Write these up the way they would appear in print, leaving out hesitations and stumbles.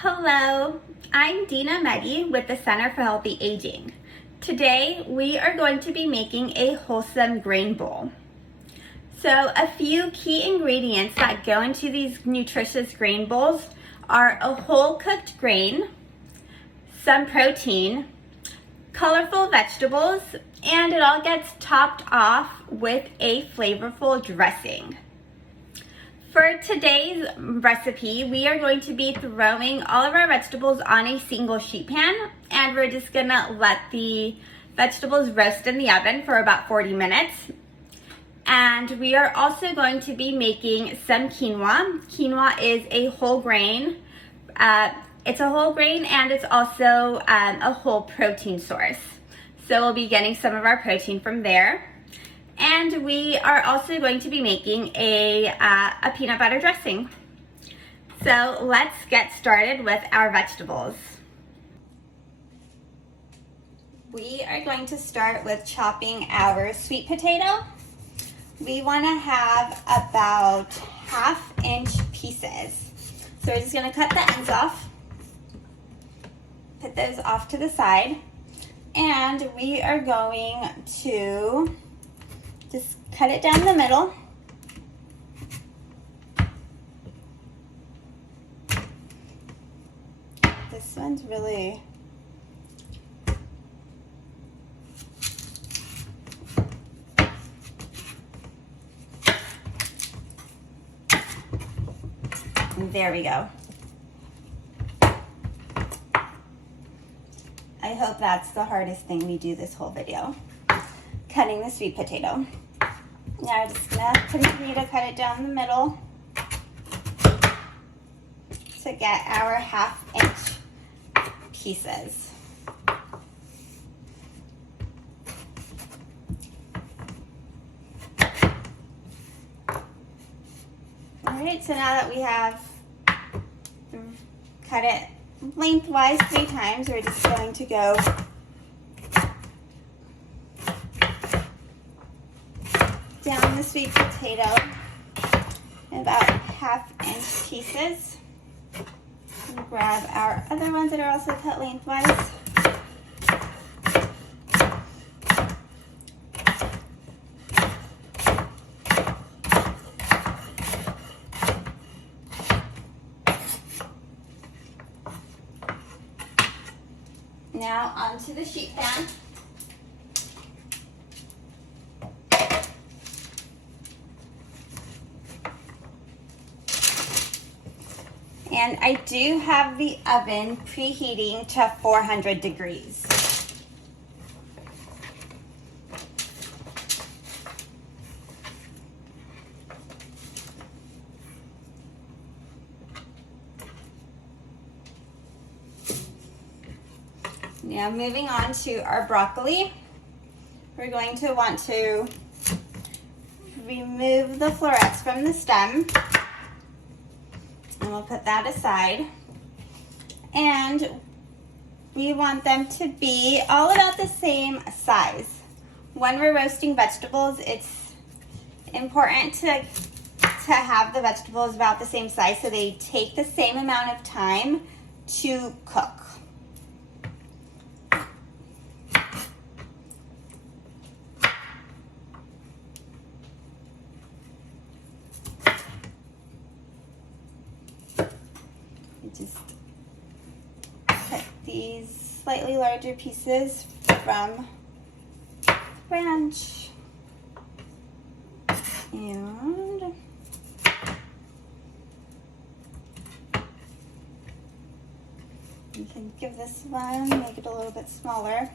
Hello, I'm Dina Meddy with the Center for Healthy Aging. Today we are going to be making a wholesome grain bowl. So a few key ingredients that go into these nutritious grain bowls are a whole cooked grain, some protein, colorful vegetables, and it all gets topped off with a flavorful dressing. For today's recipe, we are going to be throwing all of our vegetables on a single sheet pan, and we're just gonna let the vegetables roast in the oven for about 40 minutes. And we are also going to be making some quinoa. Quinoa is a whole grain. It's a whole grain and it's also a whole protein source. So we'll be getting some of our protein from there. And we are also going to be making a peanut butter dressing. So let's get started with our vegetables. We are going to start with chopping our sweet potato. We want to have about 1/2 inch pieces. So we're just going to cut the ends off, put those off to the side, and we are going to just cut it down the middle. This one's really there we go. I hope that's the hardest thing we do this whole video. Cutting the sweet potato. Now we're just gonna continue to cut it down the middle to get our 1/2 inch pieces. Alright, so now that we have cut it lengthwise 3 times, we're just going to go down the sweet potato in about 1/2 inch pieces. And grab our other ones that are also cut lengthwise. Now onto the sheet pan. And I do have the oven preheating to 400 degrees. Now moving on to our broccoli, we're going to want to remove the florets from the stem. And we'll put that aside. And we want them to be all about the same size. When we're roasting vegetables, it's important to have the vegetables about the same size so they take the same amount of time to cook. Just cut these slightly larger pieces from ranch, and you can give this one, make it a little bit smaller.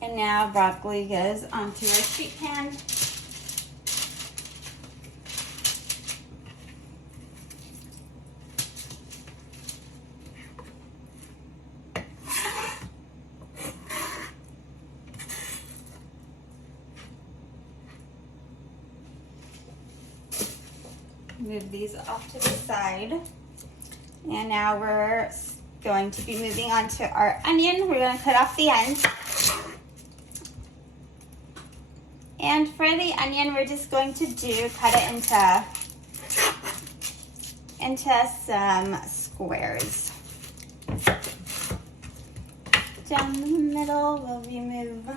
And now broccoli goes onto our sheet pan. Move these off to the side. And now we're going to be moving on to our onion. We're going to cut off the ends. And for the onion, we're just going to cut it into some squares. Down the middle, we'll remove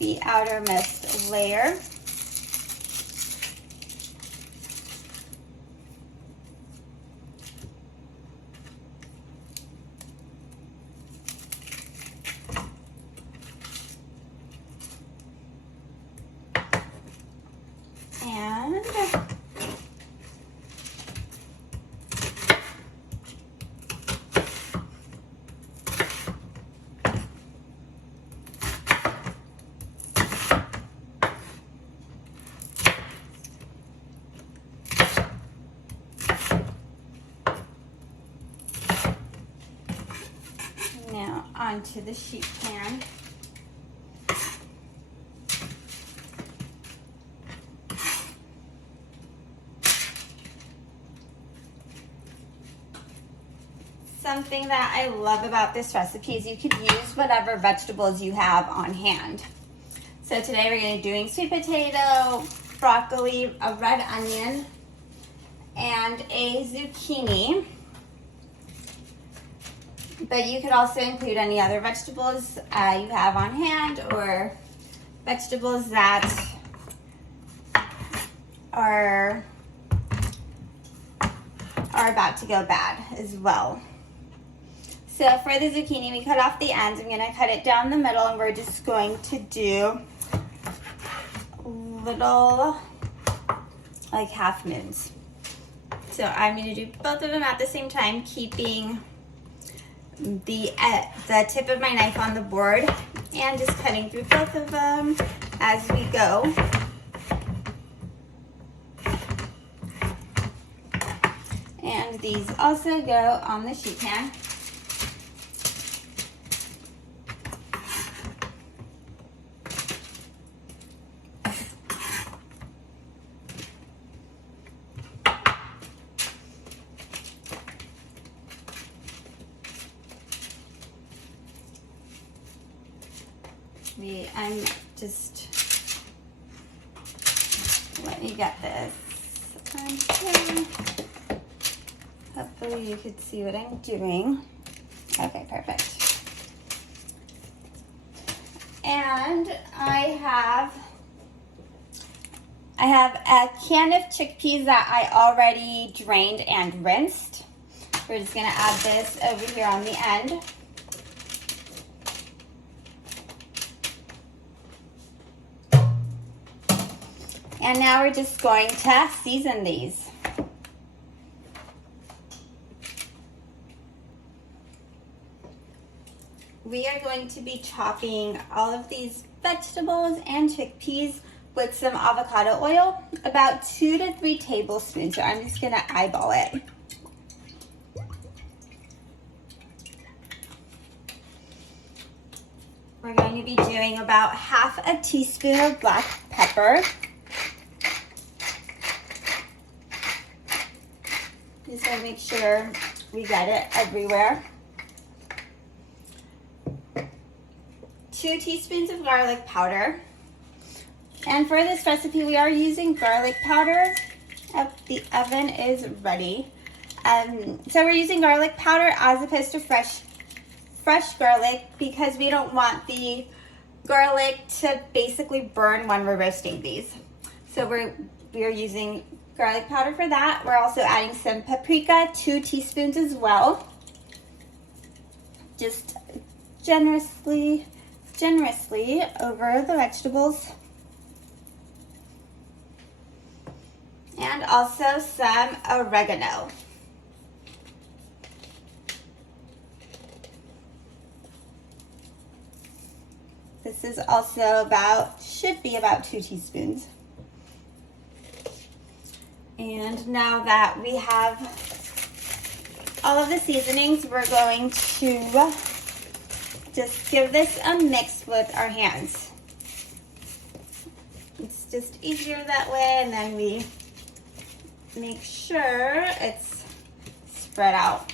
the outermost layer. And now onto the sheet pan. Something that I love about this recipe is you could use whatever vegetables you have on hand. So today we're going to be doing sweet potato, broccoli, a red onion, and a zucchini. But you could also include any other vegetables you have on hand, or vegetables that are about to go bad as well. So for the zucchini, we cut off the ends. I'm going to cut it down the middle, and we're just going to do little, like, half moons. So I'm going to do both of them at the same time, keeping the tip of my knife on the board, and just cutting through both of them as we go. And these also go on the sheet pan. I'm just, let me get this on here. Hopefully you could see what I'm doing. Okay, perfect. And I have a can of chickpeas that I already drained and rinsed. We're just gonna add this over here on the end. And now we're just going to season these. We are going to be chopping all of these vegetables and chickpeas with some avocado oil, about 2 to 3 tablespoons. So I'm just gonna eyeball it. We're going to be doing about half a teaspoon of black pepper. Just gonna make sure we get it everywhere. 2 teaspoons of garlic powder. And for this recipe, we are using garlic powder. The oven is ready. So we're using garlic powder as opposed to fresh garlic, because we don't want the garlic to basically burn when we're roasting these. So we are using garlic powder for that. We're also adding some paprika, 2 teaspoons as well. Just generously over the vegetables. And also some oregano. This is also should be about 2 teaspoons. And now that we have all of the seasonings, we're going to just give this a mix with our hands. It's just easier that way, and then we make sure it's spread out.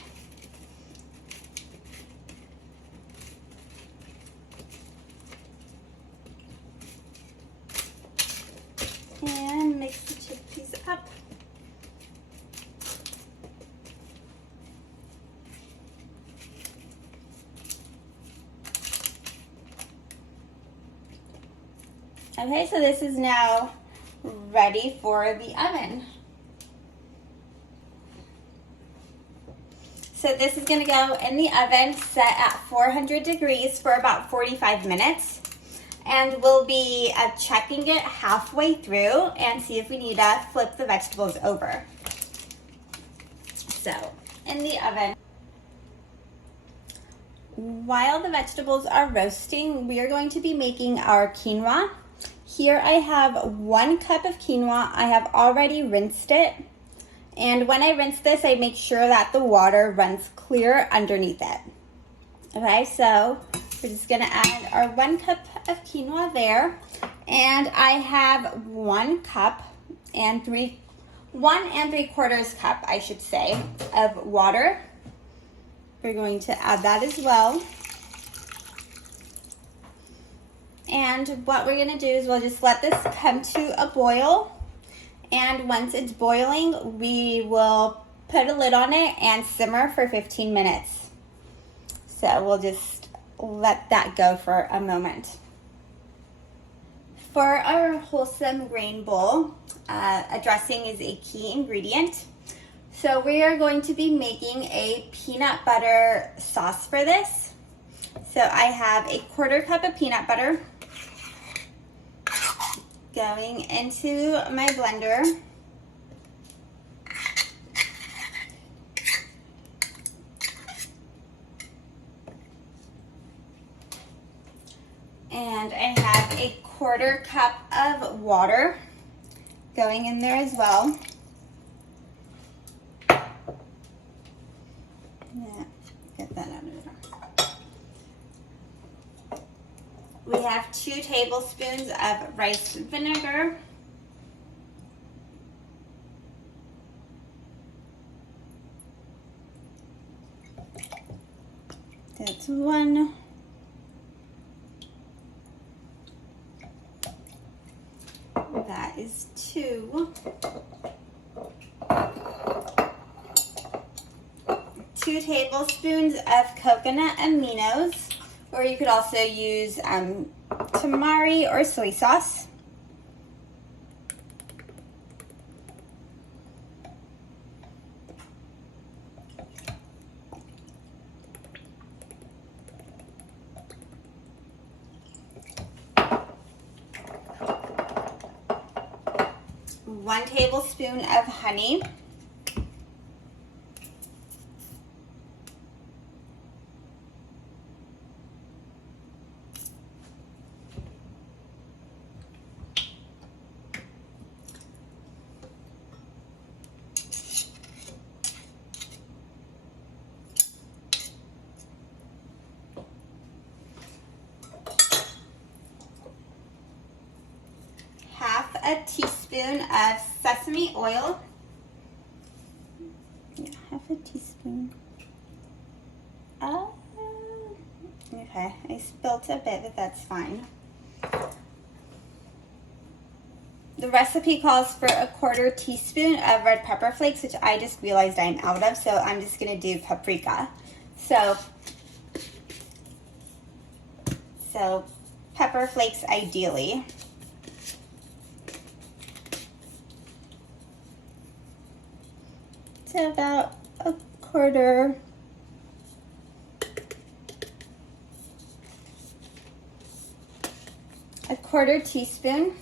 And mix the chickpeas up. Okay, so this is now ready for the oven. So this is gonna go in the oven set at 400 degrees for about 45 minutes. And we'll be checking it halfway through and see if we need to flip the vegetables over. So, in the oven. While the vegetables are roasting, we are going to be making our quinoa. Here I have 1 cup of quinoa. I have already rinsed it. And when I rinse this, I make sure that the water runs clear underneath it. Okay, so we're just gonna add our 1 cup of quinoa there. And I have 1 cup and 1 3/4 cup, I should say, of water. We're going to add that as well. And what we're gonna do is we'll just let this come to a boil. And once it's boiling, we will put a lid on it and simmer for 15 minutes. So we'll just let that go for a moment. For our wholesome grain bowl, a dressing is a key ingredient. So we are going to be making a peanut butter sauce for this. So I have a 1/4 cup of peanut butter going into my blender. And I have a 1/4 cup of water going in there as well. Yeah, get that out of there. We have 2 tablespoons of rice vinegar. That's 1. That is 2. 2 tablespoons of coconut aminos, or you could also use tamari or soy sauce. One tablespoon of honey. A teaspoon of sesame oil. Yeah, 1/2 teaspoon. Okay, I spilt a bit, but that's fine. The recipe calls for a 1/4 teaspoon of red pepper flakes, which I just realized I'm out of, so I'm just gonna do paprika. So pepper flakes ideally. So about a 1/4 teaspoon.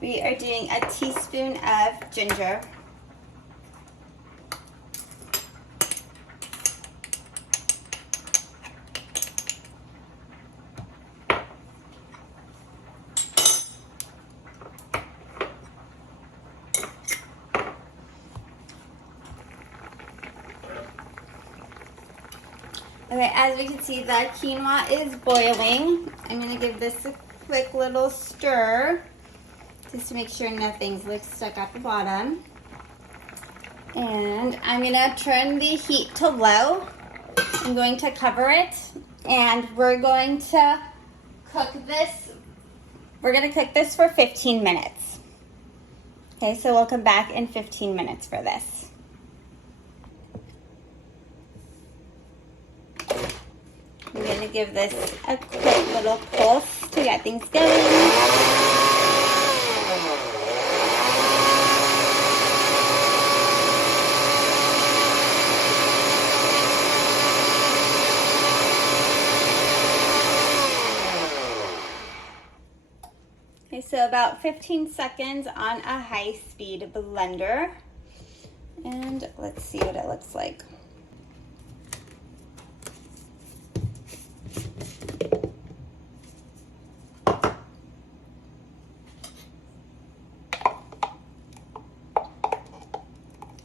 We are doing a teaspoon of ginger. Okay, as we can see, the quinoa is boiling. I'm going to give this a quick little stir just to make sure nothing's like stuck at the bottom. And I'm going to turn the heat to low. I'm going to cover it, and we're going to cook this. We're going to cook this for 15 minutes. Okay, so we'll come back in 15 minutes for this. gonna give this a quick little pulse to get things going. Okay, so about 15 seconds on a high-speed blender. And let's see what it looks like.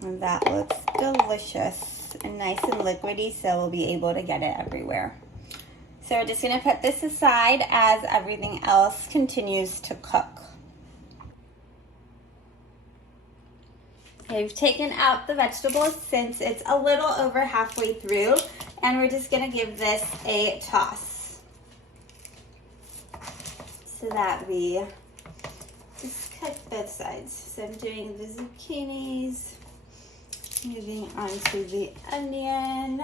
And that looks delicious and nice and liquidy, so we'll be able to get it everywhere. So we're just gonna put this aside as everything else continues to cook. Okay, we've taken out the vegetables since it's a little over halfway through, and we're just gonna give this a toss so that we just cut both sides. So I'm doing the zucchinis, moving on to the onion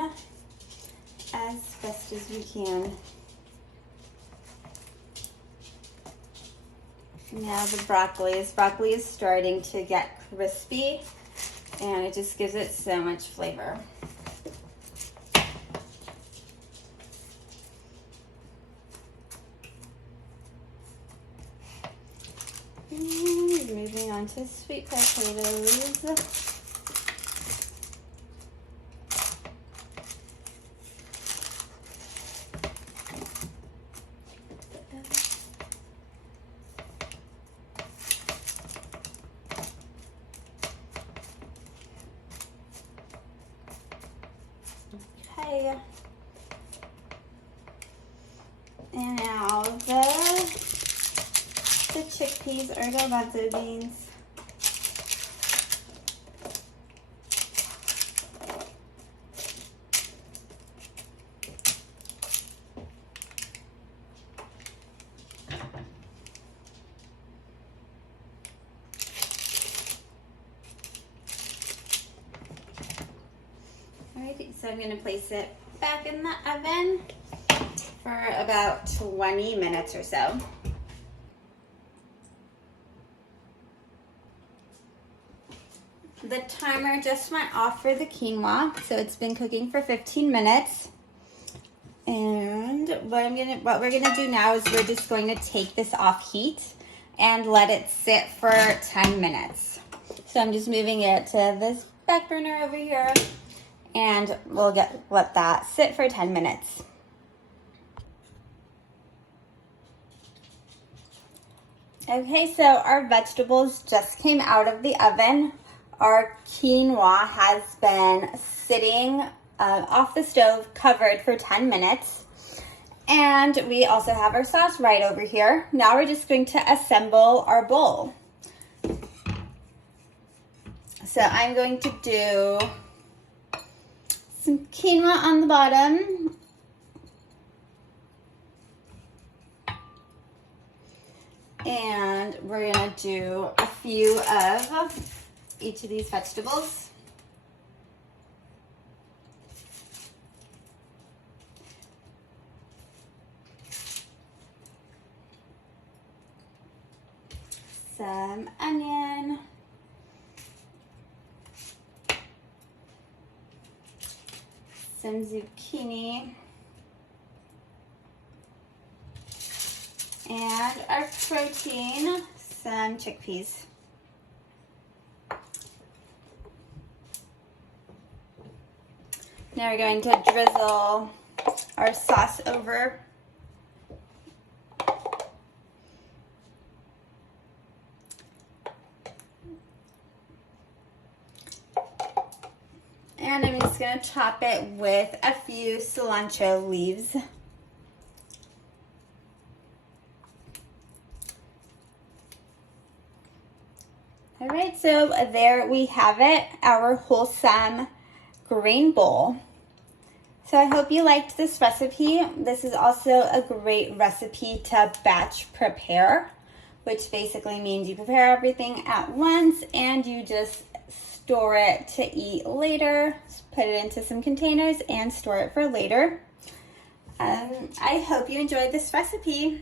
as best as we can. Now the broccoli is starting to get crispy, and it just gives it so much flavor. And moving on to sweet potatoes. Okay, and now the chickpeas or garbanzo beans. Alright, so I'm going to place it back in the oven for about 20 minutes or so. The timer just went off for the quinoa, so it's been cooking for 15 minutes. And what we're gonna do now is we're just going to take this off heat and let it sit for 10 minutes. So I'm just moving it to this back burner over here, and we'll let that sit for 10 minutes. Okay, so our vegetables just came out of the oven. Our quinoa has been sitting off the stove covered for 10 minutes. And we also have our sauce right over here. Now we're just going to assemble our bowl. So I'm going to do some quinoa on the bottom. And we're gonna do a few of each of these vegetables. Some onion. Some zucchini. And our protein, some chickpeas. Now we're going to drizzle our sauce over. And I'm just going to top it with a few cilantro leaves. All right, so there we have it, our wholesome grain bowl. So I hope you liked this recipe. This is also a great recipe to batch prepare, which basically means you prepare everything at once and you just store it to eat later. Just put it into some containers and store it for later. I hope you enjoyed this recipe.